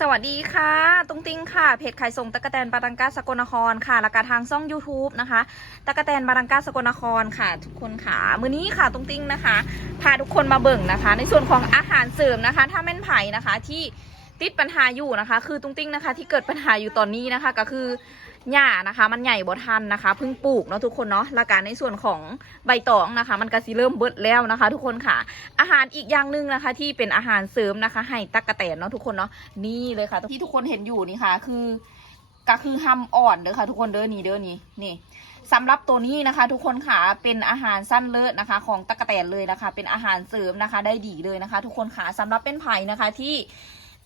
สวัสดีค่ะ ตุ้งติ้งค่ะ เพจขายส่งตะกะแตนบารังกาสกลนครค่ะแล้วก็ทางช่อง YouTube นะคะ ตะกะแตนบารังกาสกลนครค่ะ ทุกคนค่ะ มื้อนี้ค่ะ ตุ้งติ้งนะคะ พาทุกคนมาเบิ่งนะคะ ในส่วนของอาหารเสริมนะคะ ถ้าแม่นไผ่นะคะที่ติดปัญหาอยู่นะคะ คือตุ้งติ้งนะคะ ที่เกิดปัญหาอยู่ตอนนี้นะคะ ก็คือ หญ้านะคะ มันใหญ่บ่ทันนะคะเพิ่งปลูกเนาะทุกคนเนาะแล้วก็ในส่วนของใบตองนะคะ มันก็สิเริ่มเบิดแล้วนะคะ ทุกคนค่ะ อาหารอีกอย่างหนึ่งนะคะ ที่เป็นอาหารเสริมนะคะ ให้ตักกะแตนเนาะทุกคนเนาะนี่เลยค่ะที่ทุกคนเห็นอยู่นี่ค่ะ คือก็คือห้ำอ่อนเด้อค่ะทุกคนเด้อนี่เด้อนี่นี่สำหรับตัวนี้นะคะ ทุกคนค่ะเป็นอาหารสั้นเลิศนะคะ ของตักกะแตนเลยนะคะ เป็นอาหารเสริมนะคะ ได้ดีเลยนะคะ ทุกคนค่ะสำหรับเป็นไผ่นะคะที่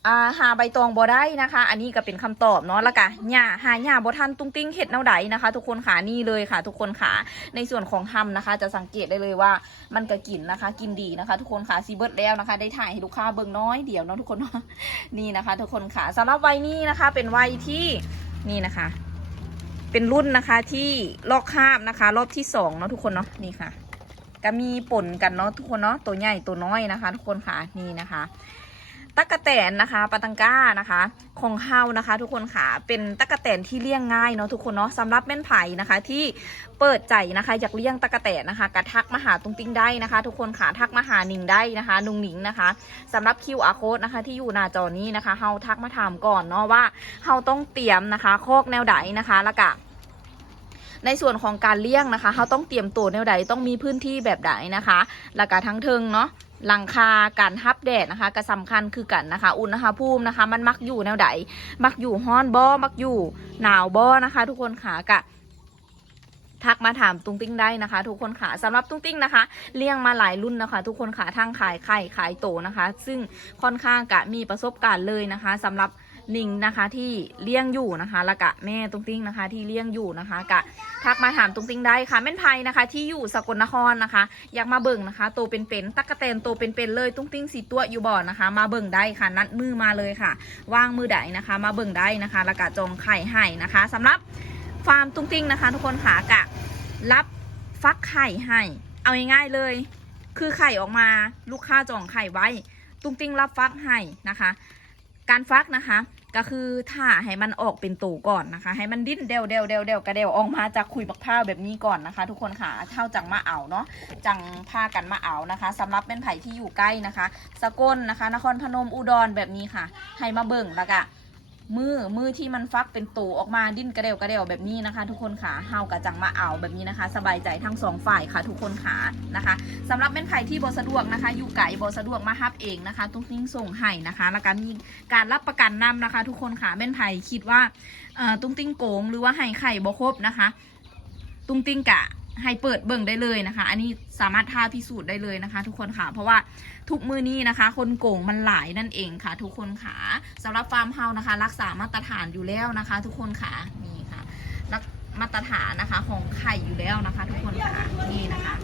อ่าหาใบตองบ่ได้นะคะ อันนี้ก็เป็นคำตอบเนาะแล้วก็หญ้าหาหญ้าบ่ทันตุ้งติ้งเห็ดแนวใดนะคะ ทุกคนค่ะนี่เลยค่ะ ทุกคนค่ะในส่วนของทำนะคะ จะสังเกตได้เลยว่ามันก็กินนะคะ กินดีนะคะ ทุกคนค่ะซีเบิร์ดแล้วนะคะ ได้ถ่ายให้ลูกค้าเบิ่งน้อยเดียวเนาะทุกคนเนาะนี่นะคะ ทุกคนค่ะสำหรับวัยนี้นะคะ เป็นวัยที่นี่นะคะ เป็นรุ่นนะคะที่ลอกคาบนะคะ รอบที่สองเนาะทุกคนเนาะนี่ค่ะ ก็มีป่นกันเนาะทุกคนเนาะตัวใหญ่ตัวน้อยนะคะ ทุกคนค่ะนี่นะคะ ตักกะแตนนะคะปาตังก้านะคะ ของเฮานะคะ ทุกคนค่ะเป็นตักกะแตนที่เลี้ยงง่ายเนาะทุกคนเนาะสำหรับแม่นไผ่นะคะ ที่เปิดใจนะคะ อยากเลี้ยงตักกะแตนนะคะกระทักมาหาตุงติ้งได้นะคะ ทุกคนค่ะทักมาหาหนิงได้นะคะ นุงหนิงนะคะสำหรับ QR code นะคะ ที่อยู่หน้าจอนี้นะคะเฮาทักมาถามก่อนเนาะว่าเฮาต้องเตรียมนะคะโคกแนวใดนะคะแล้วก็ในส่วนของการเลี้ยงนะคะเขาต้องเตรียมตัวแนวใดต้องมีพื้นที่แบบใดนะคะ แล้วก็ทั้งเทิงเนาะ หลังคาการฮับแดดนะคะก็สำคัญคือกันนะคะ อุณหภูมินะคะ มันมักอยู่แนวใดมักอยู่ฮ้อนบ่มักอยู่หนาวบ่นะคะ ทุกคนขากะทักมาถามตุ้งติ้งได้นะคะ ทุกคนค่ะสำหรับตุ้งติ้งนะคะ เลี้ยงมาหลายรุ่นนะคะ ทุกคนค่ะทั้งขายไข่ขายโตนะคะ ซึ่งค่อนข้างกะมีประสบการณ์เลยนะคะสำหรับ นิงนะคะที่เลี้ยงอยู่นะคะและกะแม่ตุ้งติ้งนะคะ ที่เลี้ยงอยู่นะคะกะทักมาถามตุ้งติ้งได้ค่ะแม่นไพนะคะ ที่อยู่สกลนครนะคะ อยากมาเบิ่งนะคะโตเป็นๆตักกะแตนโตเป็นๆเลยตุ้งติ้งสีตัวอยู่บ่อนนะคะ มาเบิ่งได้ค่ะนัดมือมาเลยค่ะว่างมือใดนะคะ มาเบิ่งได้นะคะและกะจองไข่ให้นะคะสำหรับฟาร์มตุ้งติ้งนะคะ ทุกคนค่ะกะรับฟักไข่ให้เอาง่ายๆเลย คือไข่ออกมาลูกค้าจองไข่ไว้ตุ้งติ้งรับฟักให้นะคะ การฟักนะคะ ก็คือถ้าให้มันออกเป็นตูก่อนนะคะ ให้มันดิ้นเดวเดวเดวเดวกระเดวออกมาจากคุยบักเท้าแบบนี้ก่อนนะคะ ทุกคนค่ะเท่าจังมาเอาเนาะจังผ้ากันมาเอานะคะสำหรับเป็นไผ่ที่อยู่ใกล้นะคะ สกลนะคะ นครพนมอุดรแบบนี้ค่ะ ให้มาเบิ่งแล้วก็ มือมือที่มันฟักเป็นตูออกมาดิ้นกระเดวกระเดวแบบนี้นะคะ ทุกคนค่ะเฮากะจังมาเอาแบบนี้นะคะ สบายใจทั้งสองฝ่ายค่ะ ทุกคนค่ะนะคะสำหรับเป็นไผ่ที่บสะดวกนะคะ อยู่ไก่บสะดวกมาฮับเองนะคะตุ้งติ้งส่งให้นะคะ แล้วก็มีการรับประกันนำนะคะ ทุกคนค่ะเป็นไผ่คิดว่าตุ้งติ้งโกงหรือว่าให้ไข่บครบนะคะ ตุ้งติ้งกะ ให้เปิดเบิ่งได้เลยนะคะ อันนี้สามารถท่าพิสูจน์ได้เลยนะคะ ทุกคนค่ะ เพราะว่าทุกมือนี้นะคะ คนโกงมันหลายนั่นเองค่ะ ทุกคนค่ะสำหรับฟาร์มเฮานะคะ รักษามาตรฐานอยู่แล้วนะคะ ทุกคนค่ะนี่ค่ะรักมาตรฐานนะคะของไข่อยู่แล้วนะคะ ทุกคนค่ะนี่นะคะ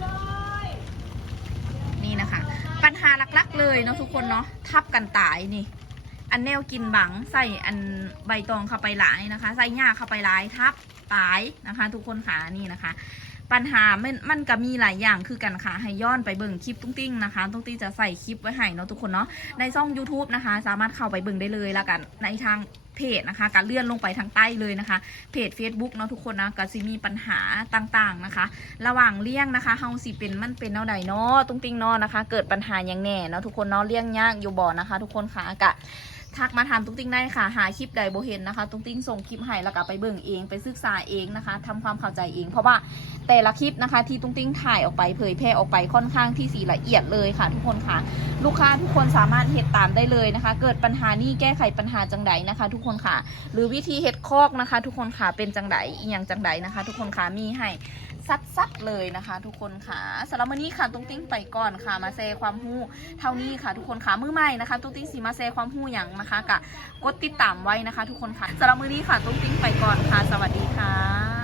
นี่นะคะ ปัญหาหลักๆเลยเนาะทุกคนเนาะทับกันตายนี่อันแนวกินบังใส่อันใบตองเข้าไปหลายนะคะ ใส่หญ้าเข้าไปหลายทับตายนะคะ ทุกคนค่ะนี่นะคะ ปัญหามันมันก็มีหลายอย่างคือกันค่ะ ให้ย้อนไปเบิ่งคลิปตุ้งติ้งนะคะ ตุ้งติ้งจะใส่คลิปไว้ให้เนาะทุกคนเนาะ ในช่อง YouTube นะคะ สามารถเข้าไปเบิ่งได้เลยแล้วกัน ในทางเพจนะคะการเลื่อนลงไปทางใต้เลยนะคะ เพจ Facebook เนาะทุกคนนะก็สิมีปัญหาต่างๆนะคะ ระหว่างเลี้ยงนะคะเฮาสิเป็นมันเป็นแนวใดเนาะตุ้งติ้งเนาะนะคะ เกิดปัญหาอย่างแน่เนาะทุกคนเนาะเลี้ยงยากอยู่บ่อนะคะ ทุกคนค่ะกะ ทักมาถามตุ้งติ้งได้ค่ะ หาคลิปใดโบเห็นนะคะ ตุ้งติ้งส่งคลิปให้แล้วก็ไปเบิ่งเองไปศึกษาเองนะคะทำความเข้าใจเอง เพราะว่าแต่ละคลิปนะคะ ที่ตุ้งติ้งถ่ายออกไปเผยแพร่ออกไปค่อนข้างที่สีละเอียดเลยค่ะ ทุกคนค่ะ ลูกค้าทุกคนสามารถเฮ็ดตามได้เลยนะคะ เกิดปัญหานี้แก้ไขปัญหาจังใดนะคะ ทุกคนค่ะ หรือวิธีเฮ็ดคอกนะคะ ทุกคนค่ะเป็นจังใดอีหยังจังใดนะคะ ทุกคนค่ะมีให้ซัดๆเลยนะคะ ทุกคนค่ะสำหรับวันนี้ค่ะตุ้งติ้งไปก่อนค่ะมาแชร์ความรู้เท่านี้ค่ะ ทุกคนค่ะมือใหม่นะคะตุ้งติ้งสีมาแชร์ความรู้อย่างนะคะกะกดติดตามไว้นะคะ ทุกคนค่ะสำหรับมือนี้ค่ะ ตุ้งติ้งไปก่อนค่ะ สวัสดีค่ะ